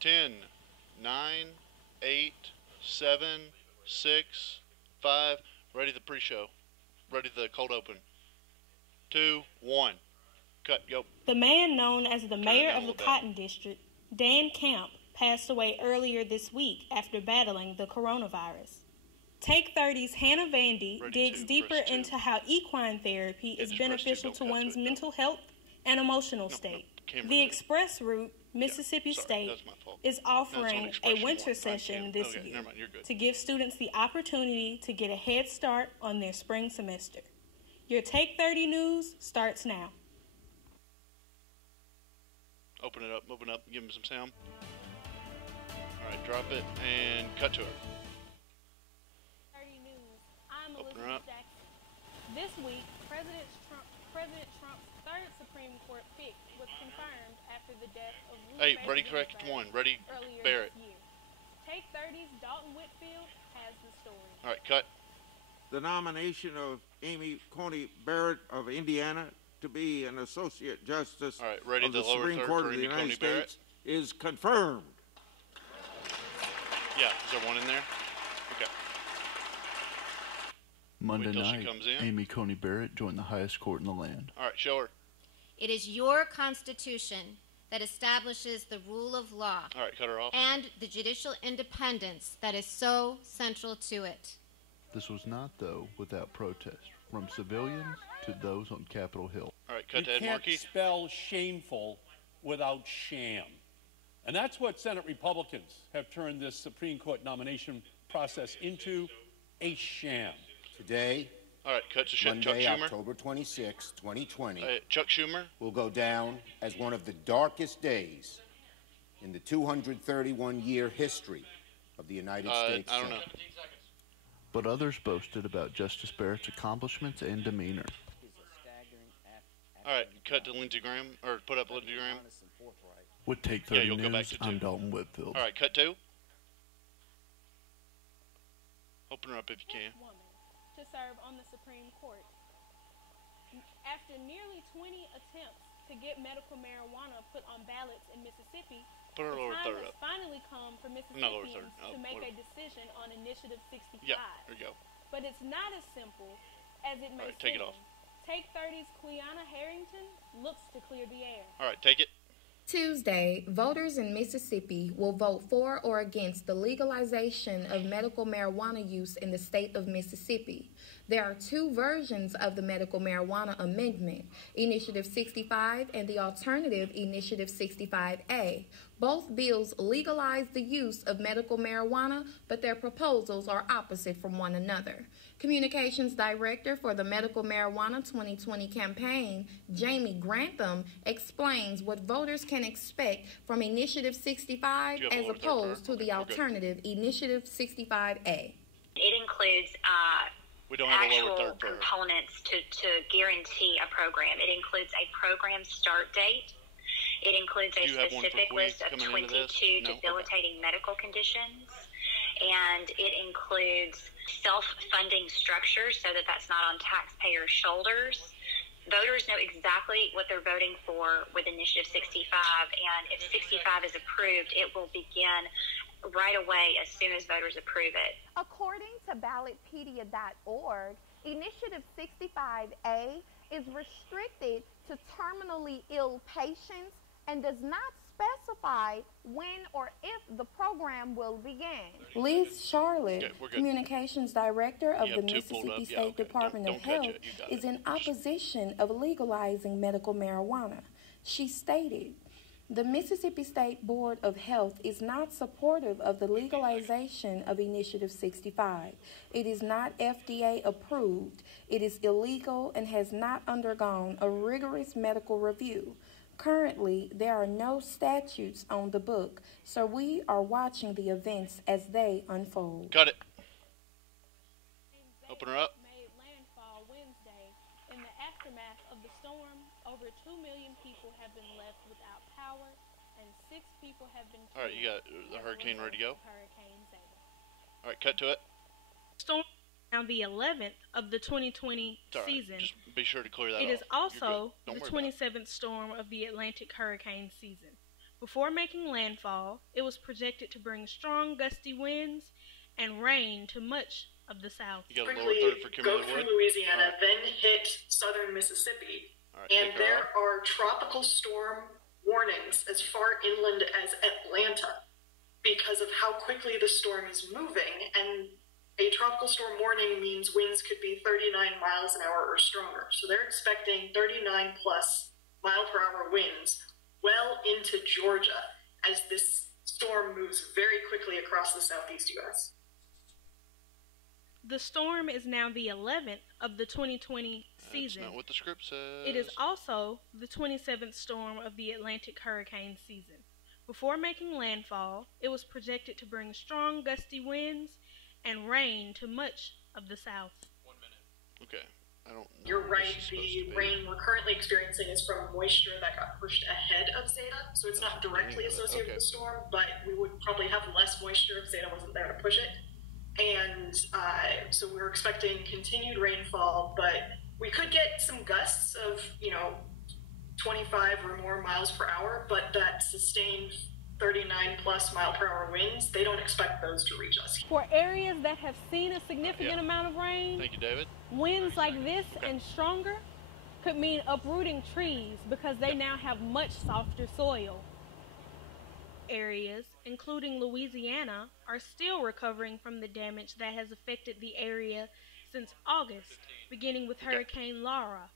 10, 9, 8, 7, 6, 5. Ready the pre-show. Ready the cold open. 2, 1. Cut. Go. The man known as the mayor of the Cotton District, Dan Camp, passed away earlier this week after battling the coronavirus. Take 30's Hannah Vandy digs deeper into how equine therapy is beneficial to one's mental health and emotional state. The Express Route, Mississippi State, is offering a winter session this year to give students the opportunity to get a head start on their spring semester. Your Take 30 news starts now. Open it up, give him some sound. Alright, drop it, and cut to it. 30 News, I'm Elizabeth Jackson. This week, President Trump's third Supreme Court pick was confirmed after the death of Ready, correct one. Ready, Barrett. Take 30's Dalton Whitfield has the story. Alright, cut. The nomination of Amy Coney Barrett of Indiana to be an Associate Justice of the Supreme Court of the United States is confirmed. Yeah, is there one in there? Okay. Monday night, Amy Coney Barrett joined the highest court in the land. All right, show her. It is your Constitution that establishes the rule of law. All right, cut her off. And the judicial independence that is so central to it. This was not, though, without protest from civilians to those on Capitol Hill. All right, cut to Ed Markey. You can't spell shameful without sham. And that's what Senate Republicans have turned this Supreme Court nomination process into, a sham. Today, all right, cut to Monday, Chuck Schumer. October 26, 2020, Chuck Schumer will go down as one of the darkest days in the 231-year history of the United States I don't Senate. know. But others boasted about Justice Barrett's accomplishments and demeanor. All right, cut to Lindsey Graham, or put up Lindsey Graham. With Take 30 News, I'm Dalton Whitfield. All right, cut to. Open her up if you can. Woman to serve on the Supreme Court. After nearly 20 attempts to get medical marijuana put on ballots in Mississippi, the time has finally come for Mississippians to make a decision on Initiative 65. Yeah, there you go. But it's not as simple as it may seem. Take it off. Take 30's Quiana Harrington looks to clear the air. All right, take it. Tuesday, voters in Mississippi will vote for or against the legalization of medical marijuana use in the state of Mississippi. There are two versions of the medical marijuana amendment, Initiative 65 and the alternative Initiative 65A. Both bills legalize the use of medical marijuana, but their proposals are opposite from one another. Communications Director for the Medical Marijuana 2020 campaign, Jamie Grantham, explains what voters can expect from Initiative 65 as opposed to the alternative Initiative 65A. It includes actual components to guarantee a program. It includes a program start date. It includes a specific list of 22 debilitating medical conditions. And it includes self-funding structures so that that's not on taxpayer shoulders. Voters know exactly what they're voting for with Initiative 65, and if 65 is approved, it will begin right away as soon as voters approve it. According to ballotpedia.org, Initiative 65A is restricted to terminally ill patients and does not specify when or if the program will begin. Liz Charlotte, Communications Director of the Mississippi State Department of Health, is in opposition of legalizing medical marijuana. She stated, "The Mississippi State Board of Health is not supportive of the legalization of Initiative 65. It is not FDA approved. It is illegal and has not undergone a rigorous medical review. Currently, there are no statutes on the book, so we are watching the events as they unfold." Cut it. Open her up. Made landfall Wednesday. In the aftermath of the storm, over 2 million people have been left without power, and 6 people have been killed. All right, you got the hurricane ready to go. Hurricane Zeta. All right, cut to it. Storm now the 11th of the 2020 season. Just be sure to clear that It off. is also the 27th storm of the Atlantic hurricane season. Before making landfall, it was projected to bring strong gusty winds and rain to much of the south. You got a lower third for go through Louisiana, then hit southern Mississippi, and there are tropical storm warnings as far inland as Atlanta because of how quickly the storm is moving, and a tropical storm warning means winds could be 39 miles an hour or stronger. So they're expecting 39 plus mile per hour winds well into Georgia as this storm moves very quickly across the southeast U.S. The storm is now the 11th of the 2020 season. That's not what the script says. It is also the 27th storm of the Atlantic hurricane season. Before making landfall, it was projected to bring strong gusty winds and rain to much of the south. 1 minute. Okay. I don't know. You're right. The rain we're currently experiencing is from moisture that got pushed ahead of Zeta, so it's not directly associated with the storm, but we would probably have less moisture if Zeta wasn't there to push it. And so we're expecting continued rainfall, but we could get some gusts of, 25 or more miles per hour, but that sustained 39 plus mile per hour winds, they don't expect those to reach us. For areas that have seen a significant amount of rain, thank you, David. Winds like this and stronger could mean uprooting trees because they now have much softer soil. Areas, including Louisiana, are still recovering from the damage that has affected the area since August, beginning with Hurricane Laura.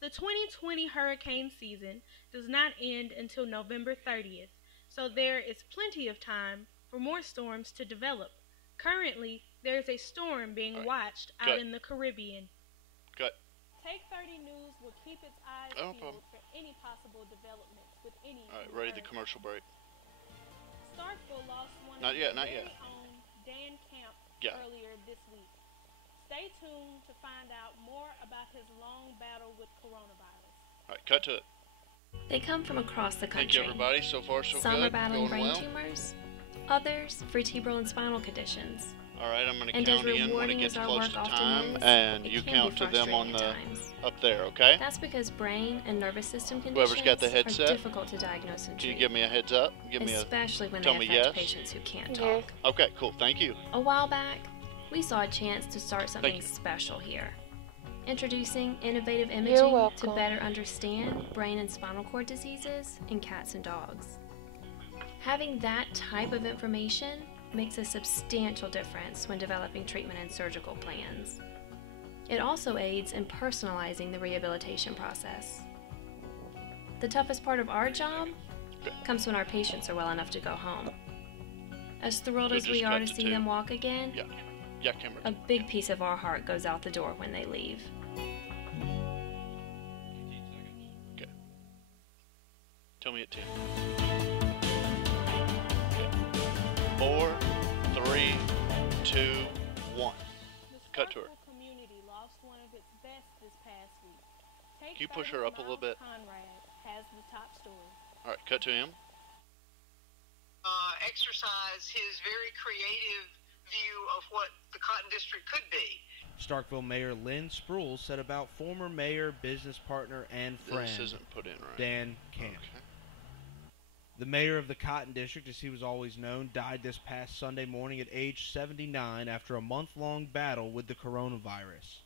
The 2020 hurricane season does not end until November 30th, so there is plenty of time for more storms to develop. Currently, there is a storm being watched out in the Caribbean. Take 30 News will keep its eyes peeled for any possible developments with any. All right, ready the commercial break. Starkville lost one not of yet, their not very yet. own Dan Camp earlier this week. Stay tuned to find out more about his long battle with coronavirus. All right, cut to it. They come from across the country. Thank you, everybody. So far, so Some good. are battling Going brain well. tumors, others vertebral and spinal conditions. All right, I'm going to And count as in when it rewarding gets as our close work to often time, is, and it you can count be to them on frustrating the at times. up there, okay? That's because brain and nervous system conditions Whoever's got the headset, are difficult to diagnose and can treat. you give me a heads up? Give me especially when tell they me affect yes. patients who can't talk. Okay, cool. Thank you. A while back, we saw a chance to start something special here. Introducing innovative imaging to better understand brain and spinal cord diseases in cats and dogs. Having that type of information makes a substantial difference when developing treatment and surgical plans. It also aids in personalizing the rehabilitation process. The toughest part of our job comes when our patients are well enough to go home. As thrilled as we are to see them walk again, a big piece of our heart goes out the door when they leave. Okay. Tell me at 10. 4, 3, 2, 1. Cut to her. Community lost one of its best this past week. Can you push her up a little bit? Conrad has the top story. All right, cut to him. Exercise his very creative view of what the Cotton District could be. Starkville Mayor Lynn Spruill said about former mayor, business partner, and friend This isn't put in right. Dan Camp. Okay. The mayor of the Cotton District, as he was always known, died this past Sunday morning at age 79 after a month-long battle with the coronavirus.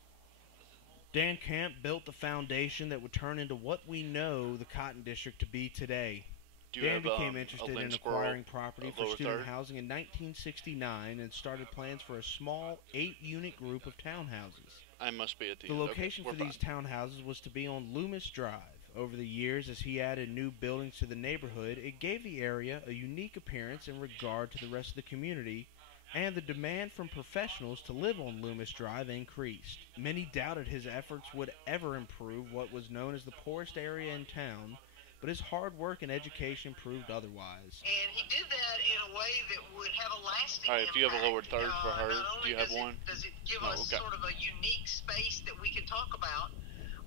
Dan Camp built the foundation that would turn into what we know the Cotton District to be today. Dan became interested in acquiring property for student housing in 1969 and started plans for a small 8-unit group of townhouses. I must be at the The location for these townhouses was to be on Loomis Drive. Over the years, as he added new buildings to the neighborhood, it gave the area a unique appearance in regard to the rest of the community, and the demand from professionals to live on Loomis Drive increased. Many doubted his efforts would ever improve what was known as the poorest area in town, but his hard work and education proved otherwise. And he did that in a way that would have a lasting All right, if you have a lower third for her, not do you have one? Does it give us sort of a unique space that we can talk about,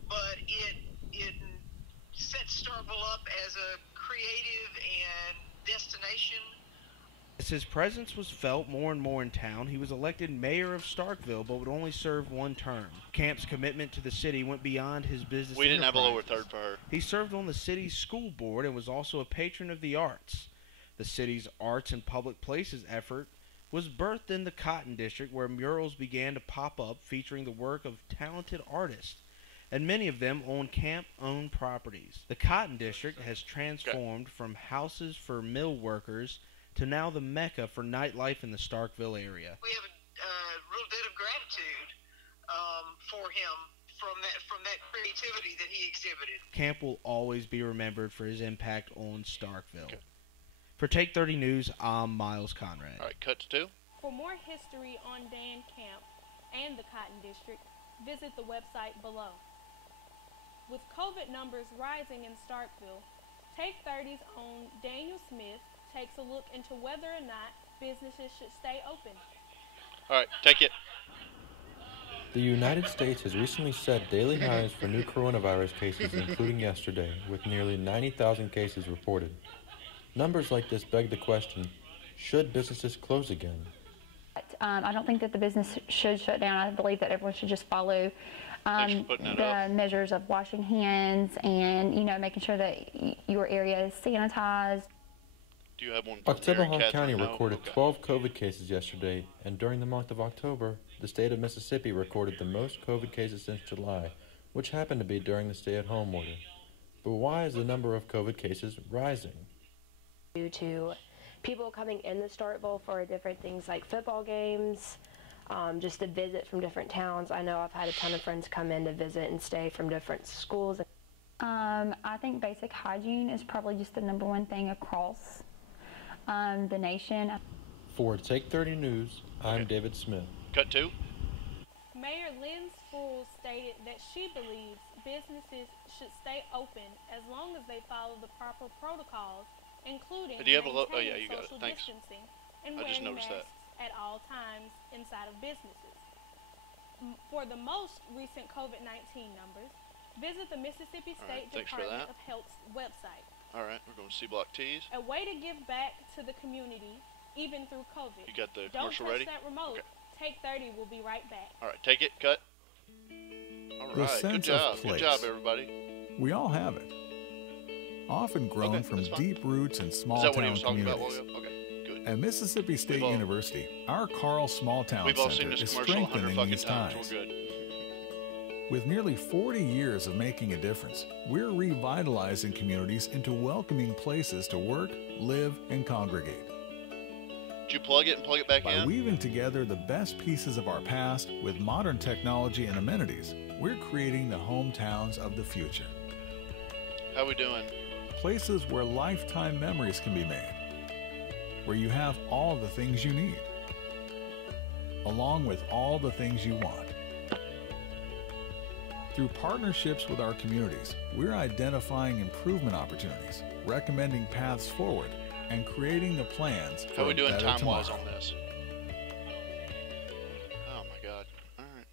but it sets Starkville up as a creative and destination. As As his presence was felt more and more in town, he was elected mayor of Starkville, but would only serve one term. Camp's commitment to the city went beyond his business. We didn't have a lower third for her. He served on the city's school board and was also a patron of the arts. The city's arts and public places effort was birthed in the Cotton District, where murals began to pop up featuring the work of talented artists, and many of them on Camp-owned properties. The Cotton District has transformed from houses for mill workers to now the mecca for nightlife in the Starkville area. We have a real debt of gratitude for him from that creativity that he exhibited. Camp will always be remembered for his impact on Starkville. Okay. For Take 30 News, I'm Miles Conrad. All right, cut to 2. For more history on Dan Camp and the Cotton District, visit the website below. With COVID numbers rising in Starkville, Take 30's own Daniel Smith takes a look into whether or not businesses should stay open. All right, take it. The United States has recently set daily highs for new coronavirus cases, including yesterday, with nearly 90,000 cases reported. Numbers like this beg the question, should businesses close again? I don't think that the business should shut down. I believe that everyone should just follow the measures of washing hands and, making sure that your area is sanitized. Do you have one for Oktibbeha County recorded 12 COVID cases yesterday, and during the month of October, the state of Mississippi recorded the most COVID cases since July, which happened to be during the stay-at-home order. But why is the number of COVID cases rising? Due to people coming in the Starkville for different things like football games, just to visit from different towns. I know I've had a ton of friends come in to visit and stay from different schools. I think basic hygiene is probably just the #1 thing across the nation. For Take 30 News, I'm David Smith. Cut 2. Mayor Lynn Spruill stated that she believes businesses should stay open as long as they follow the proper protocols, including maintaining social distancing and wearing masks at all times inside of businesses. For the most recent COVID-19 numbers, visit the Mississippi State Department of Health's website. All right, we're going to see block T's. A way to give back to the community, even through COVID. You got the commercial ready? Don't touch that remote. Okay. Take 30. We'll be right back. All right, take it. Cut. All right, good job. Good job, everybody. We all have it. Often grown from deep roots in small-town communities. At Mississippi State University, our Carl Small Town Center is strengthening these ties. With nearly 40 years of making a difference, we're revitalizing communities into welcoming places to work, live, and congregate. Did you plug it and plug it back in? By weaving together the best pieces of our past with modern technology and amenities, we're creating the hometowns of the future. How we doing? Places where lifetime memories can be made, where you have all the things you need, along with all the things you want. Through partnerships with our communities, we're identifying improvement opportunities, recommending paths forward, and creating the plans for How are we doing time-wise on this? Oh my God. All right.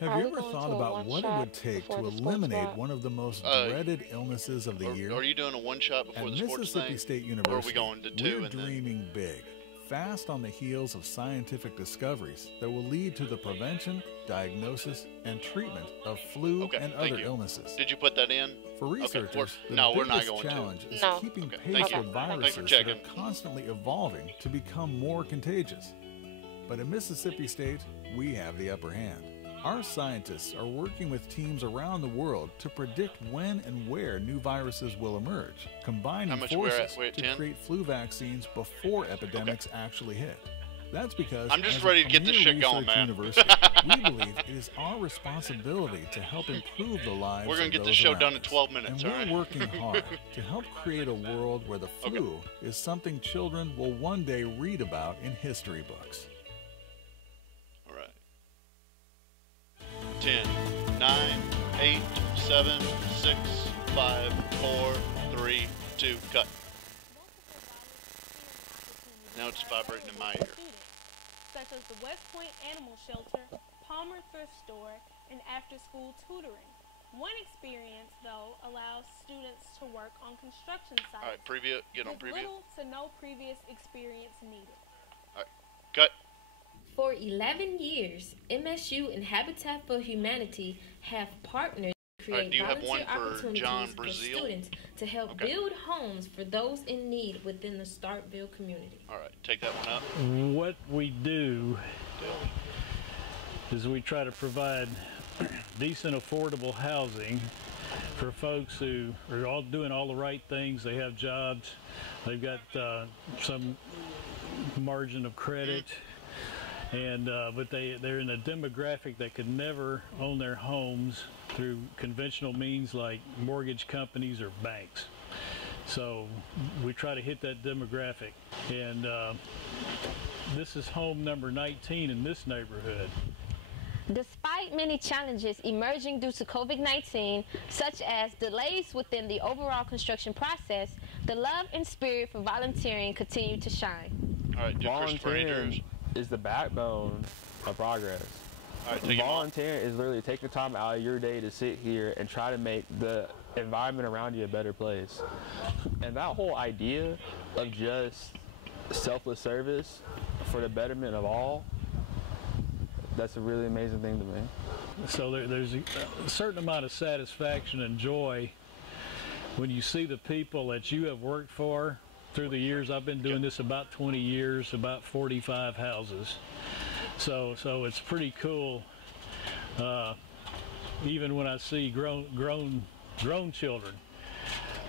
Have you ever thought about what it would take to eliminate one of the most dreaded illnesses of the year? Are you doing a one-shot before the sports Mississippi thing? State University, or are we going to 2 we're and dreaming big, fast on the heels of scientific discoveries that will lead to the prevention, diagnosis, and treatment of flu and other illnesses. Did you put that in? For researchers, the we're not biggest going challenge to. is keeping pace with viruses that are constantly evolving to become more contagious. But at Mississippi State, we have the upper hand. Our scientists are working with teams around the world to predict when and where new viruses will emerge, combining forces to create flu vaccines before epidemics actually hit. That's because I'm just ready to get this shit going, man. University, we believe it is our responsibility to help improve the lives We're going to get of this those show around done in us. 12 minutes, And all right? we're working hard to help create a world where the flu is something children will one day read about in history books. All right. 10, 9, 8, 7, 6, 5, 4, 3, 2, cut. Now it's vibrating in my ear. Such as the West Point Animal Shelter, Palmer Thrift Store, and after-school tutoring. One experience, though, allows students to work on construction sites. All right, preview. Get on preview. With little to no previous experience needed. All right, cut. For 11 years, MSU and Habitat for Humanity have partnered to create volunteer opportunities for students to help build homes for those in need within the Starkville community. All right, take that one up. What we do is we try to provide decent, affordable housing for folks who are all doing all the right things. They have jobs, they've got some margin of credit, and but they're in a demographic that could never own their homes through conventional means like mortgage companies or banks. So we try to hit that demographic, and this is home number 19 in this neighborhood. Despite many challenges emerging due to COVID-19, such as delays within the overall construction process, the love and spirit for volunteering continue to shine. All right, volunteering is the backbone of progress. All right, volunteering is literally taking time out of your day to sit here and try to make the environment around you a better place. And that whole idea of just selfless service for the betterment of all, that's a really amazing thing to me. So there's a certain amount of satisfaction and joy when you see the people that you have worked for through the years. I've been doing this about 20 years, about 45 houses. So it's pretty cool. Even when I see grown children,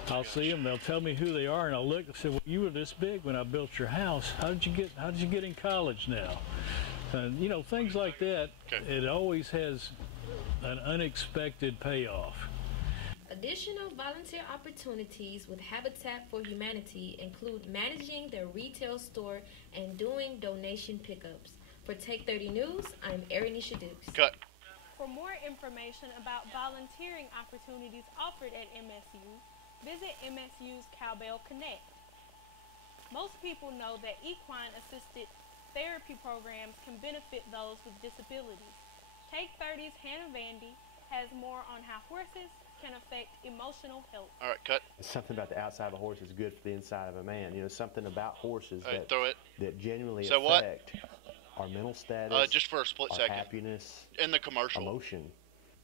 I'll see them. They'll tell me who they are, and I'll look and say, "Well, you were this big when I built your house. How did you get in college now?" And you know, things like that. It always has an unexpected payoff. Additional volunteer opportunities with Habitat for Humanity include managing their retail store and doing donation pickups. For Take 30 News, I'm Arinisha Dukes. Cut. For more information about volunteering opportunities offered at MSU, visit MSU's Cowbell Connect. Most people know that equine-assisted therapy programs can benefit those with disabilities. Take 30's Hannah Vandy has more on how horses can affect emotional health. All right, cut. Something about the outside of a horse is good for the inside of a man. You know, something about horses that genuinely affect our mental status, just for a split second, happiness, in the commercial, emotion.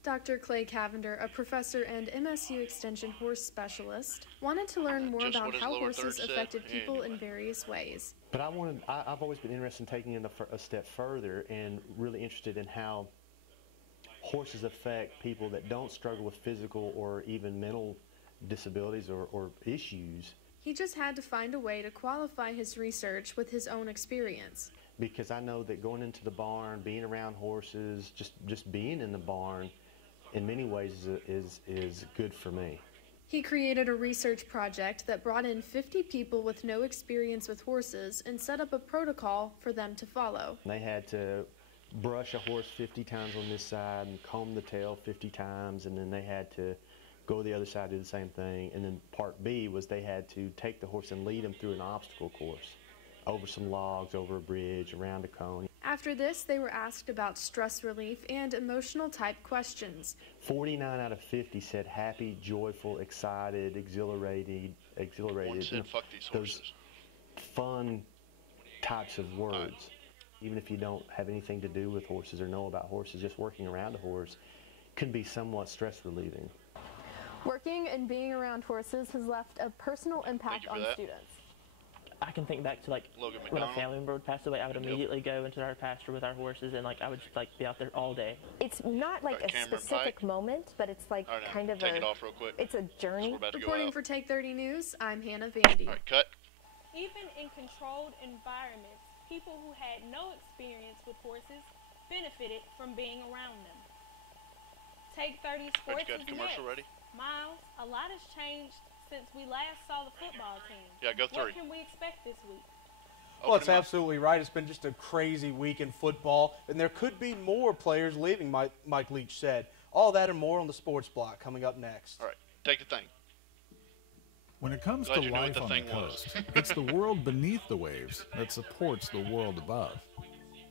Dr. Clay Cavender, a professor and MSU Extension horse specialist, wanted to learn more about how horses affected people in various ways. But I've always been interested in taking it a step further and really interested in how horses affect people that don't struggle with physical or even mental disabilities or issues. He just had to find a way to qualify his research with his own experience. Because I know that going into the barn, being around horses, just being in the barn, in many ways is good for me. He created a research project that brought in 50 people with no experience with horses and set up a protocol for them to follow. They had to brush a horse 50 times on this side and comb the tail 50 times, and then they had to go to the other side, do the same thing. And then part B was they had to take the horse and lead him through an obstacle course, over some logs, over a bridge, around a cone. After this, they were asked about stress relief and emotional type questions. 49 out of 50 said happy, joyful, excited, exhilarated. One said, fuck these horses. Those fun types of words. Even if you don't have anything to do with horses or know about horses, just working around a horse can be somewhat stress relieving. Working and being around horses has left a personal impact on students. I can think back to when a family member would pass away, I would immediately go into our pasture with our horses, and I would just be out there all day. It's not like a specific moment, but it's like kind of it's a journey. Reporting for Take 30 News, I'm Hannah Vandy. All right, cut. Even in controlled environments, people who had no experience with horses benefited from being around them. Take 30 Sports is next. Ready? Miles, a lot has changed since we last saw the football team. Yeah, go through. What can we expect this week? Well, it's absolutely right. It's been just a crazy week in football, and there could be more players leaving, Mike Leach said. All that and more on the Sports Block coming up next. All right, take the thing. When it comes to life on the coast, it's the world beneath the waves that supports the world above.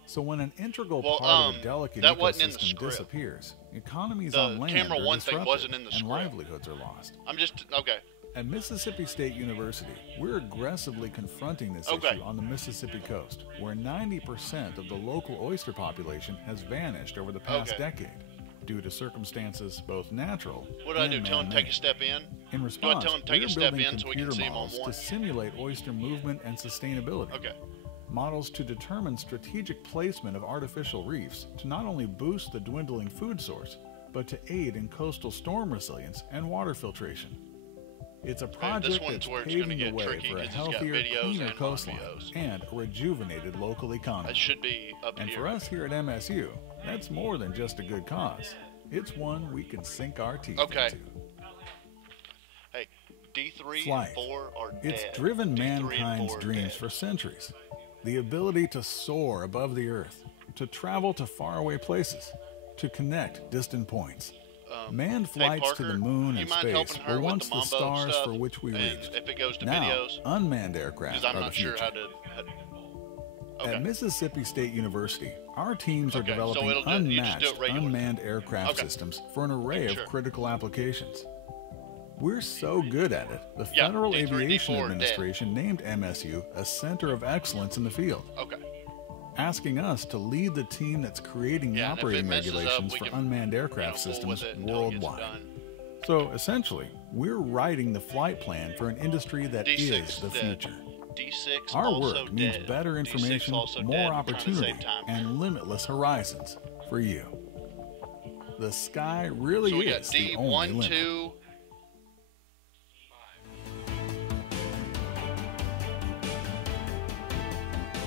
So when an integral part of a delicate ecosystem disappears, economies on land are disrupted and livelihoods are lost. Okay. At Mississippi State University, we're aggressively confronting this issue on the Mississippi coast, where 90% of the local oyster population has vanished over the past decade due to circumstances both natural What do I do? Tell him to take a step in? In response, do I tell him to take a step in so we can see him on to simulate oyster movement and sustainability. Okay. Models to determine strategic placement of artificial reefs to not only boost the dwindling food source, but to aid in coastal storm resilience and water filtration. It's a project that's paving the way for a healthier, cleaner coastline and a rejuvenated local economy. That should be up and for us here at MSU, that's more than just a good cause. It's one we can sink our teeth into. Hey, D3 Flight. and 4 are dead. It's driven mankind's dreams for centuries. The ability to soar above the earth, to travel to faraway places, to connect distant points. Manned flights to the moon and space were once the stars for which we reached. If it goes to now, videos, unmanned aircraft are the future. Okay. At Mississippi State University, our teams are developing unmatched unmanned aircraft systems for an array of critical applications. We're so good at it, the Federal Aviation Administration named MSU a center of excellence in the field, asking us to lead the team that's creating the operating regulations for unmanned aircraft systems worldwide. So essentially, we're writing the flight plan for an industry that is the future. Our work means better information, more opportunity, and limitless horizons for you. The sky really is the only limit.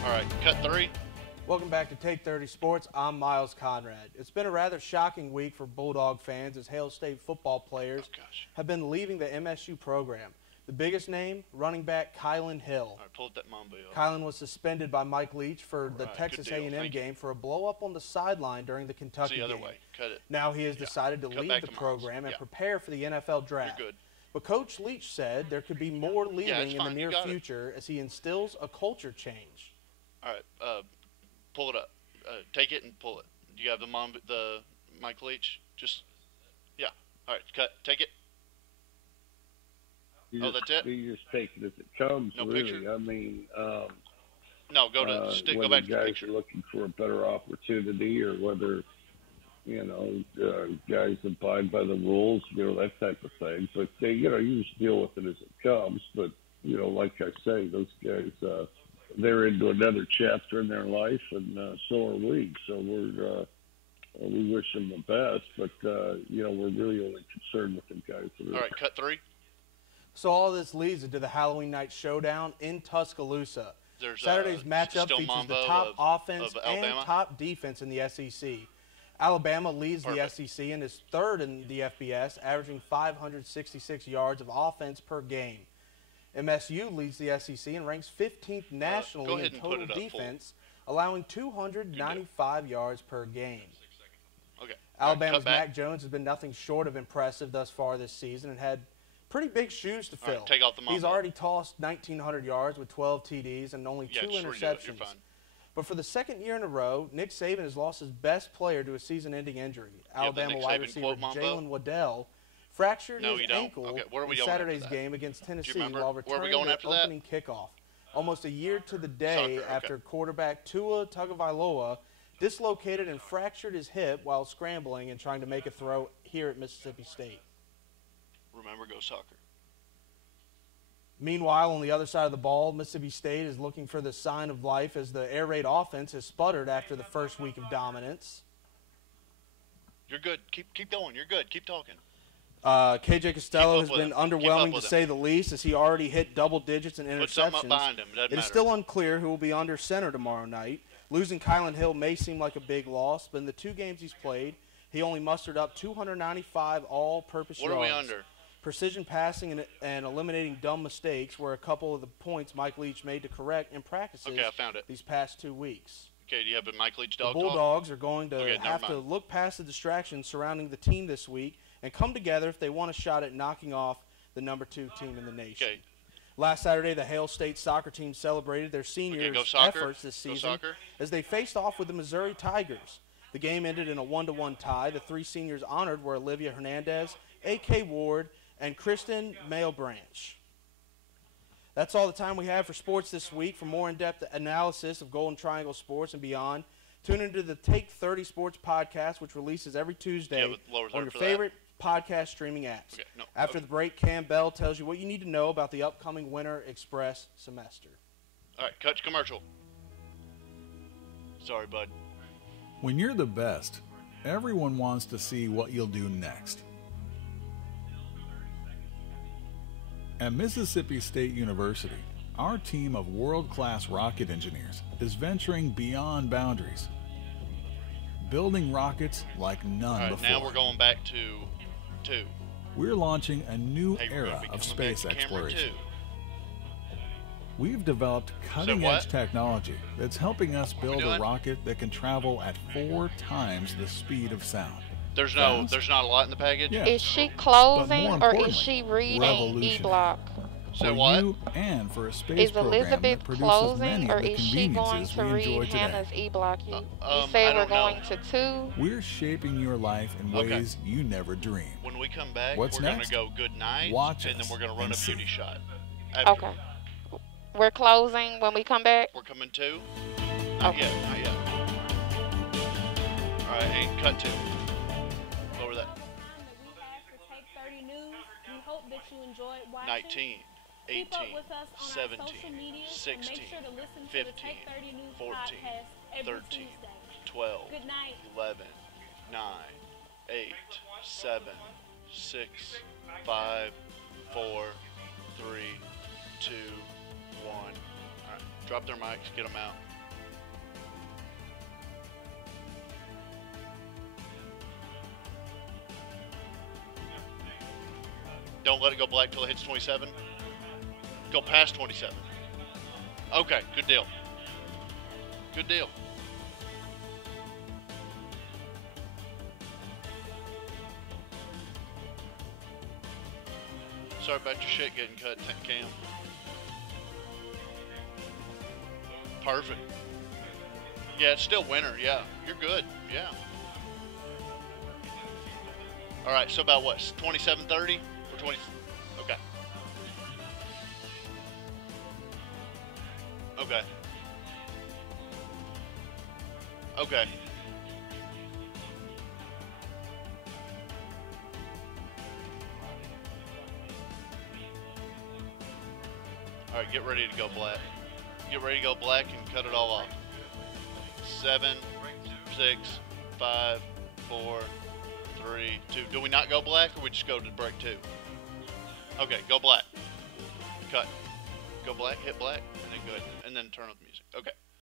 All right, cut 3. Welcome back to Take 30 Sports. I'm Miles Conrad. It's been a rather shocking week for Bulldog fans as Hail State football players have been leaving the MSU program. The biggest name, running back Kylan Hill. All right, pull that Mamba up. Kylan was suspended by Mike Leach for the Texas A&M game for a blow-up on the sideline during the Kentucky game. Cut it. Now he has decided to leave the program and prepare for the NFL draft. You're good. But Coach Leach said there could be more leaving in the near future as he instills a culture change. All right, pull it up. Take it and pull it. Do you have the Mike Leach? Yeah. All right, cut. Take it. That's it? You just take it as it comes, no really. Picture? I mean, no, go to stick. Go back to the picture. Guys are looking for a better opportunity, or whether guys abide by the rules, that type of thing. But they, you just deal with it as it comes. But like I say, those guys, they're into another chapter in their life, and so are we. So we wish them the best, but we're really only concerned with them guys. All right, cut 3. So all this leads into the Halloween night showdown in Tuscaloosa. Saturday's matchup features the top offense and top defense in the SEC. Alabama leads the SEC and is third in the FBS, averaging 566 yards of offense per game. MSU leads the SEC and ranks 15th nationally in total defense, allowing 295 yards per game. Alabama's Mac Jones has been nothing short of impressive thus far this season and had pretty big shoes to fill. Take off the He's already tossed 1,900 yards with 12 TDs and only 2 interceptions. But for the second year in a row, Nick Saban has lost his best player to a season-ending injury. Alabama wide receiver Jalen Waddell fractured his ankle in Saturday's game against Tennessee while returning the opening kickoff. Almost a year to the day after quarterback Tua Tagovailoa dislocated and fractured his hip while scrambling and trying to make a throw here at Mississippi State. Remember, go soccer. Meanwhile, on the other side of the ball, Mississippi State is looking for the sign of life as the air raid offense has sputtered after the first week of dominance. You're good. Keep going. You're good. Keep talking. KJ Costello has been underwhelming to say the least as he already hit double digits in interceptions. Put something up behind him. It is still unclear who will be under center tomorrow night. Losing Kylan Hill may seem like a big loss, but in the 2 games he's played, he only mustered up 295 all-purpose yards. What are we under? Precision passing and eliminating dumb mistakes were a couple of the points Mike Leach made to correct in practices these past 2 weeks. Okay, do you have a Mike Leach dog talk? The Bulldogs are going to have to look past the distractions surrounding the team this week and come together if they want a shot at knocking off the #2 team in the nation. Okay. Last Saturday, the Hale State soccer team celebrated their seniors' efforts this season as they faced off with the Missouri Tigers. The game ended in a 1-1 tie. The 3 seniors honored were Olivia Hernandez, A.K. Ward, and Kristen Mailbranch. That's all the time we have for sports this week. For more in-depth analysis of Golden Triangle sports and beyond, tune into the Take 30 Sports podcast, which releases every Tuesday on your favorite podcast streaming apps. Okay, no, After the break, Cam Bell tells you what you need to know about the upcoming Winter Express semester. All right, cut to commercial. Sorry, bud. When you're the best, everyone wants to see what you'll do next. At Mississippi State University, our team of world-class rocket engineers is venturing beyond boundaries, building rockets like none before. Now we're going back to 2. We're launching a new era of space exploration. We've developed cutting-edge technology that's helping us build a rocket that can travel at 4 times the speed of sound. There's not a lot in the package? Yeah. Is she closing or is she reading E-Block? So what? You and for a space is Elizabeth closing or is she going to read Hannah's E-Block? You say we're going to 2. We're shaping your life in ways you never dreamed. When we come back, we're going to go good night, Watch and then we're going to run a beauty shot. Okay. We're closing when we come back? We're coming 2? Not yet. All right, and cut 2. Lower that. 19, 18, 17, 16, 15, 14, 13, 12, 11, 9, 8, 7, 6, 5, 4, 3, 2, 1. All right, drop their mics, get them out. Don't let it go black till it hits 27. Go past 27. Okay, good deal. Good deal. Sorry about your shit getting cut, Cam. Perfect. Yeah, it's still winter. Yeah, you're good. Yeah. All right, so about what? 27:30 or 20? Okay. Okay. Okay. All right, get ready to go black. Get ready to go black and cut it all off. 7, 6, 5, 4, 3, 2. Do we not go black or we just go to break 2? Okay, go black. Cut. Go black, hit black, and then good. And then turn on the music. Okay.